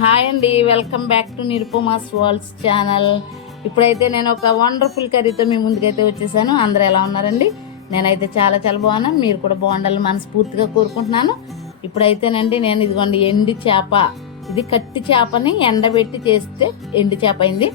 Hi అండి, welcome back to Nirupama's worlds channel. ఇప్పుడైతే నేను ఒక వండర్ఫుల్ కర్రీతో మీ ముందుకైతే వచ్చేసాను. అందరూ ఎలా ఉన్నారండి? నేనైతే చాలా చాలా బాగున్నాను. మీరు కూడా బాగుండాలని మనస్ఫూర్తిగా కోరుకుంటున్నాను. ఇప్పుడైతేనండి నేను ఇదిగోండి ఎండి చేప, ఇది కట్టి చేపని ఎండబెట్టి చేస్తే ఎండి చేప అయింది.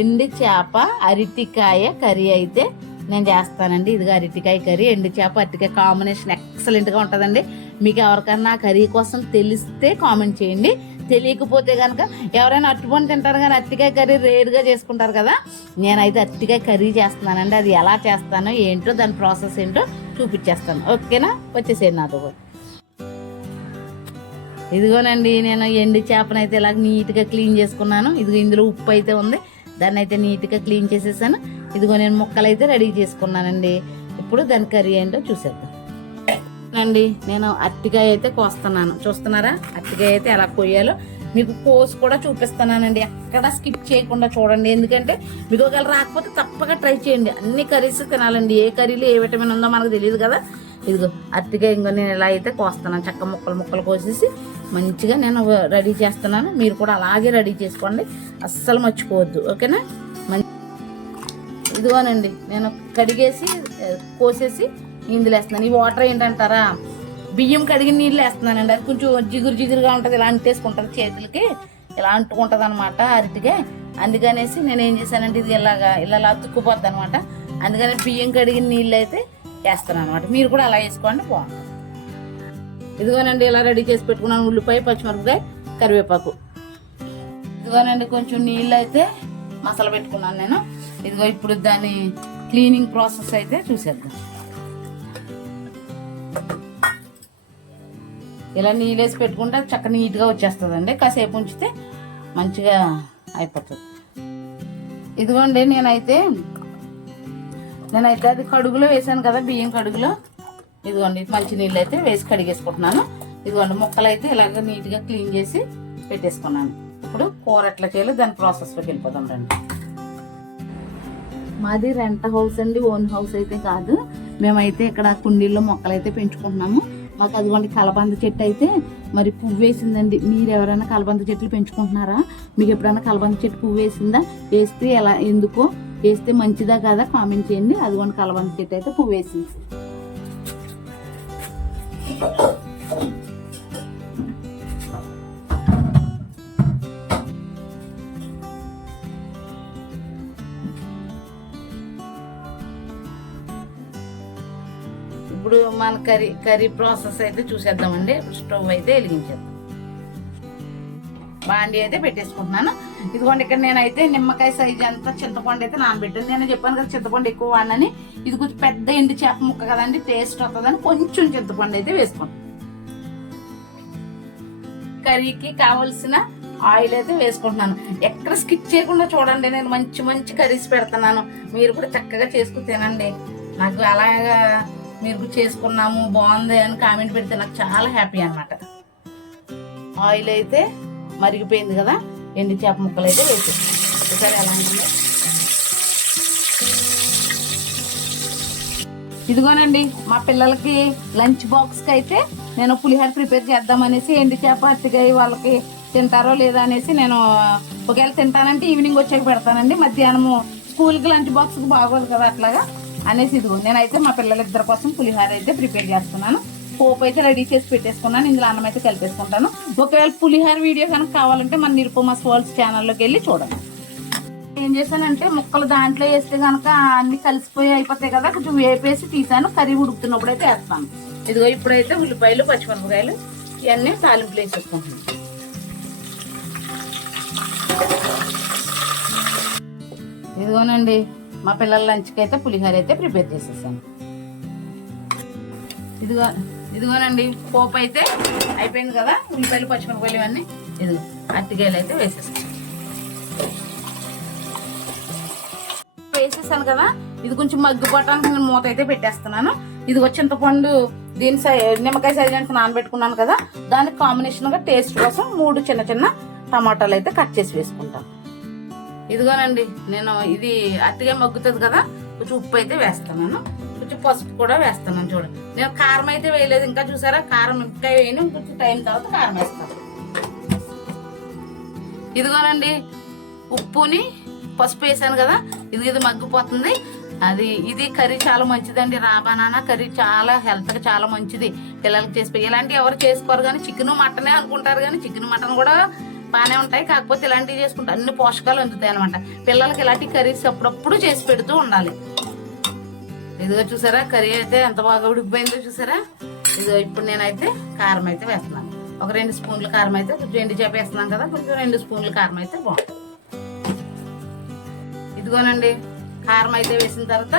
ఎండి చేప అరటికాయ కర్రీ అయితే నేను చేస్తానండి. ఇదిగో అరటికాయ కర్రీ, ఎండి చేప అరటికాయ కాంబినేషన్ ఎక్సలెంట్గా ఉంటుందండి. మీకు ఎవరికన్నా కర్రీ కోసం తెలిస్తే కామెంట్ చేయండి. తెలియకపోతే కనుక ఎవరైనా అరటిపండు తింటారు కానీ అరటికాయ కర్రీ రేర్గా చేసుకుంటారు కదా, నేనైతే అరటికాయ కర్రీ చేస్తున్నానండి. అది ఎలా చేస్తానో ఏంటో దాని ప్రాసెస్ ఏంటో చూపించేస్తాను. ఓకేనా? వచ్చేసేయండి నాతో. ఇదిగోనండి నేను ఎండి చేపను అయితే ఇలా నీట్గా క్లీన్ చేసుకున్నాను. ఇదిగో ఇందులో ఉప్పు అయితే ఉంది, దాన్ని అయితే నీట్గా క్లీన్ చేసేసాను. ఇదిగో నేను ముక్కలు అయితే రెడీ చేసుకున్నానండి. ఇప్పుడు దాని కర్రీ ఏంటో చూసేద్దాం అండి. నేను అరటికాయ అయితే కోస్తున్నాను, చూస్తున్నారా? అరటికాయ అయితే ఎలా కొయ్యాలో మీకు కోసి కూడా చూపిస్తున్నానండి. ఎక్కడ స్కిప్ చేయకుండా చూడండి, ఎందుకంటే మీకు ఒకవేళ రాకపోతే తప్పక ట్రై చేయండి. అన్ని కర్రీస్ తినాలండి. ఏ కర్రీలో ఏ విటమిన్ ఉందో మనకు తెలియదు కదా. ఇదిగో అరటికాయ ఇంకో నేను ఎలా అయితే కోస్తున్నాను, చక్క ముక్కలు కోసేసి మంచిగా నేను రెడీ చేస్తున్నాను. మీరు కూడా అలాగే రెడీ చేసుకోండి, అస్సలు మర్చిపోవద్దు. ఓకేనా? ఇదిగోనండి నేను కడిగేసి కోసేసి ఇందులో వేస్తున్నాను. ఈ వాటర్ ఏంటంటారా, బియ్యం కడిగిన నీళ్ళు వేస్తున్నానండి. అది కొంచెం జిగురుగా ఉంటుంది, ఇలా అంటేసుకుంటుంది చేతులకి, ఇలా అంటుకుంటుంది అనమాట అరటిగా. అందుకనేసి నేను ఏం చేశానంటే ఇది ఇలా అతుక్కుపోద్ది అనమాట. అందుకని బియ్యం కడిగిన నీళ్ళు అయితే వేస్తాను అనమాట. మీరు కూడా అలా వేసుకోండి, బాగుంటుంది. ఇదిగోనండి ఇలా రెడీ చేసి పెట్టుకున్నాను. ఉల్లిపాయ, పచ్చిమిరపకాయ, కరివేపాకు. ఇదిగోనండి కొంచెం నీళ్ళు అయితే మసాలా పెట్టుకున్నాను నేను. ఇదిగో ఇప్పుడు దాని క్లీనింగ్ ప్రాసెస్ అయితే చూసేద్దాం. ఇలా నీళ్ళేసి పెట్టుకుంటే చక్క నీట్గా వచ్చేస్తుందండి. కాసేపు ఉంచితే మంచిగా అయిపోతుంది. ఇదిగోండి నేనైతే అది కడుగులో వేసాను కదా, బియ్యం కడుగులో. ఇదిగోండి మంచి నీళ్ళు అయితే వేసి కడిగేసుకుంటున్నాను. ఇదిగోండి ముక్కలు అయితే ఇలాగ నీట్గా క్లీన్ చేసి పెట్టేసుకున్నాను. ఇప్పుడు కూర ఎట్లా చేయాలి దాని ప్రాసెస్లోకి వెళ్ళిపోదాం రండి. మాది రెంట్ హౌస్ అండి, ఓన్ హౌస్ అయితే కాదు. మేమైతే ఇక్కడ కుండీల్లో మొక్కలు అయితే పెంచుకుంటున్నాము. మాకు అదిగోండి కలబంద చెట్టు అయితే మరి పువ్వు వేసిందండి. మీరు ఎవరైనా కలబంద చెట్లు పెంచుకుంటున్నారా? మీకు ఎప్పుడైనా కలబంద చెట్టు పువ్వు వేసిందా? వేస్తే ఎలా, ఎందుకో, వేస్తే మంచిదా కాదా కామెంట్ చేయండి. అదిగోండి కలబంద చెట్టు అయితే పువ్వు వేసింది. ఇప్పుడు మన కర్రీ ప్రాసెస్ అయితే చూసేద్దామండి. స్టవ్ అయితే వెలిగించేద్దాం. బాండి అయితే పెట్టేసుకుంటున్నాను. ఇదిగోండి ఇక్కడ నేనైతే నిమ్మకాయ సైజు అంతా చింతపండు అయితే నానబెట్టాను. నేను చెప్పాను కదా చింతపండు ఎక్కువ వాడినని. ఇది కొంచెం పెద్ద ఎండి చేప ముక్క కదండి, టేస్ట్ వస్తుందని కొంచెం చింతపండు అయితే వేసుకుంటాను. కర్రీకి కావలసిన ఆయిల్ అయితే వేసుకుంటున్నాను. ఎక్కడ స్కిప్ చేయకుండా చూడండి. నేను మంచి కర్రీస్ పెడుతున్నాను. మీరు కూడా చక్కగా చేసుకుని తినండి. నాకు అలాగా మీరు చేసుకున్నాము బాగుంది అని కామెంట్ పెడితే నాకు చాలా హ్యాపీ అనమాట. ఆయిల్ అయితే మరిగిపోయింది కదా, ఎండి చేప ముక్కలు అయితే వేసేసి ఒకసారి ఎలా ఉంటుంది. ఇదిగోనండి మా పిల్లలకి లంచ్ బాక్స్కి అయితే నేను పులిహోర ప్రిపేర్ చేద్దామనేసి, ఎండి చేప అరటికాయ వాళ్ళకి తింటారో లేదా అనేసి నేను ఒకవేళ తింటానంటే ఈవినింగ్ వచ్చాక పెడతానండి. మధ్యాహ్నము స్కూల్కి లంచ్ బాక్స్కి బాగోదు కదా అట్లాగా అనేసి ఇదిగో నేనైతే మా పిల్లలిద్దరి కోసం పులిహోర అయితే ప్రిపేర్ చేస్తున్నాను. పోపు అయితే రెడీ చేసి పెట్టేసుకున్నాను. ఇందులో అన్నం అయితే కలిపేసుకుంటాను. ఒకవేళ పులిహోర వీడియో కనుక కావాలంటే మన నిరుపమాస్ వరల్డ్స్ ఛానల్లోకి వెళ్ళి చూడండి. ఏం చేశానంటే ముక్కలు దాంట్లో వేస్తే కనుక అన్ని కలిసిపోయి అయిపోతాయి కదా, కొంచెం వేపేసి తీసాను. కర్రీ ఉడుకుతున్నప్పుడు అయితే వేస్తాను. ఇదిగో ఇప్పుడైతే ఉల్లిపాయలు, పచ్చిమిరపకాయలు ఇవన్నీ తాలింపులు వేసేసుకుంటున్నాను. ఇదిగోనండి మా పిల్లల లంచ్కి అయితే పులిహోర అయితే ప్రిపేర్ చేసేసాను. ఇదిగోనండి పోపు అయితే అయిపోయింది కదా, ఉల్లిపాయలు, పచ్చిమిరపకాయలు ఇవన్నీ. ఇదిగో అరటికాయలు అయితే వేసేసాను కదా. ఇది కొంచెం మగ్గిపోవటానికి నేను మూత అయితే పెట్టేస్తున్నాను. ఇదిగో చింతపండు దీని నిమ్మకాయ సైజు అంటే నానబెట్టుకున్నాను కదా, దానికి కాంబినేషన్గా టేస్ట్ కోసం 3 చిన్న టమాటాలు అయితే కట్ చేసి వేసుకుంటాను. ఇదిగోనండి నేను ఇది అరటికాయ మగ్గుతుంది కదా, కొంచెం ఉప్పు అయితే వేస్తున్నాను, కొంచెం పసుపు కూడా వేస్తున్నాను. చూడండి నేను కారం అయితే వేయలేదు ఇంకా, చూసారా? కారం ఇంకా వేయను, కొంచెం టైం తర్వాత కారం వేస్తాను. ఇదిగోనండి ఉప్పుని పసుపు వేసాను కదా, ఇది మగ్గిపోతుంది. ఇది కర్రీ చాలా మంచిదండి. రా బనానా కర్రీ చాలా హెల్త్కి చాలా మంచిది. పిల్లలకి చేసి ఇలాంటివి ఎవరు చేసుకోరు, కానీ చికెన్ మటనే అనుకుంటారు, కానీ చికెన్ మటన్ కూడా బాగానే ఉంటాయి. కాకపోతే ఇలాంటివి చేసుకుంటే అన్ని పోషకాలు అందుతాయి అనమాట. పిల్లలకి ఇలాంటి కర్రీస్ అప్పుడప్పుడు చేసి పెడుతూ ఉండాలి. ఇదిగో చూసారా కర్రీ అయితే ఎంత బాగా ఉడికిపోయిందో చూసారా. ఇదిగో ఇప్పుడు నేనైతే కారం అయితే వేస్తున్నాను. ఒక 2 స్పూన్లు కారం అయితే, కొంచెం ఎండు చేప వేస్తున్నాం కదా, కొంచెం 2 స్పూన్లు కారం అయితే బాగుంటుంది. ఇదిగోనండి కారం అయితే వేసిన తర్వాత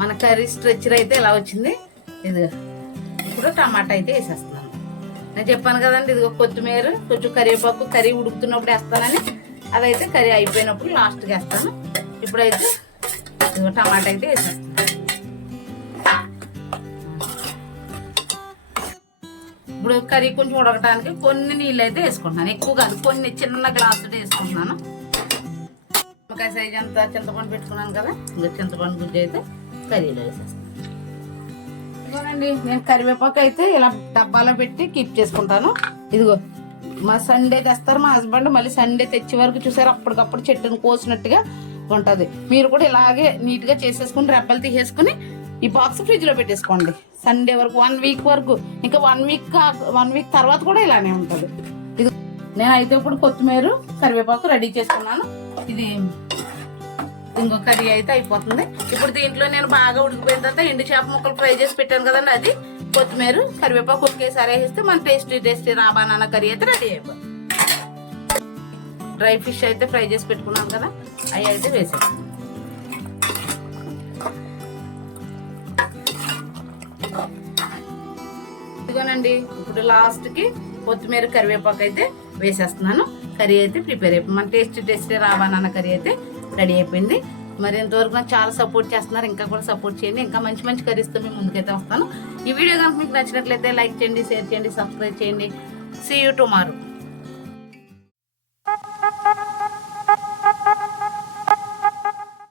మన కర్రీ స్ట్రెచ్చర్ అయితే ఇలా వచ్చింది. ఇదిగో ఇప్పుడు టమాటా అయితే వేసేస్తున్నాను. నేను చెప్పాను కదండి, ఇదిగో కొత్తిమీర, కొంచెం కరివేపాకు కర్రీ ఉడుకుతున్నప్పుడు వేస్తానని. అదైతే కర్రీ అయిపోయినప్పుడు లాస్ట్కి వేస్తాను. ఇప్పుడైతే ఇదిగో టమాటా అయితే వేసేస్తాను. ఇప్పుడు కర్రీ కొంచెం ఉడకడానికి కొన్ని నీళ్ళు అయితే వేసుకుంటున్నాను. ఎక్కువ కాదు, కొన్ని చిన్న గ్లాసులు వేసుకుంటున్నాను. నిమ్మకాయ సైజ్ అంతా చింతపండు పెట్టుకున్నాను కదా, ఇంకా చింతపండు గుజ్జు అయితే కర్రీలో వేసేస్తాను. ఇదిగోనండి నేను కరివేపాకు అయితే ఇలా డబ్బాలో పెట్టి కీప్ చేసుకుంటాను. ఇదిగో మా సండే తెస్తారు మా హస్బెండ్, మళ్ళీ సండే తెచ్చే వరకు చూసారు అప్పటికప్పుడు చెట్టును కోసినట్టుగా ఉంటుంది. మీరు కూడా ఇలాగే నీట్గా చేసేసుకుని రెబ్బలు తీసేసుకుని ఈ బాక్స్ ఫ్రిడ్జ్ లో పెట్టేసుకోండి. సండే వరకు 1 వీక్ వరకు, ఇంకా 1 వీక్ తర్వాత కూడా ఇలానే ఉంటుంది. ఇది నేనైతే ఇప్పుడు కొత్తిమీర కరివేపాకు రెడీ చేసుకున్నాను. ఇది ఇంకో కర్రీ అయితే అయిపోతుంది. ఇప్పుడు దీంట్లో నేను బాగా ఉడికిపోయిన తర్వాత ఎండు చేప ముక్కలు ఫ్రై చేసి పెట్టాను కదండి, అది కొత్తిమీర కరివేపాకు ఒకేసారి వేస్తే మన టేస్టీ రా బనానా కర్రీ అయితే రెడీ అయిపోతుంది. డ్రై ఫిష్ అయితే ఫ్రై చేసి పెట్టుకున్నాను కదా, అవి అయితే వేసేస్తాను. ఇదిగోనండి ఇప్పుడు లాస్ట్కి కొత్తిమీర కరివేపాకు అయితే వేసేస్తున్నాను. కర్రీ అయితే ప్రిపేర్ అయిపోయింది. మన టేస్టీ రా బనానా కర్రీ అయితే రెడీ అయిపోయింది. మరి ఇంతవరకు నాకు చాలా సపోర్ట్ చేస్తున్నారు, ఇంకా కూడా సపోర్ట్ చేయండి. ఇంకా మంచి కర్రీస్తో మేము ముందుకైతే వస్తాను. ఈ వీడియో కనుక మీకు నచ్చినట్లయితే లైక్ చేయండి, షేర్ చేయండి, సబ్స్క్రైబ్ చేయండి. See you tomorrow.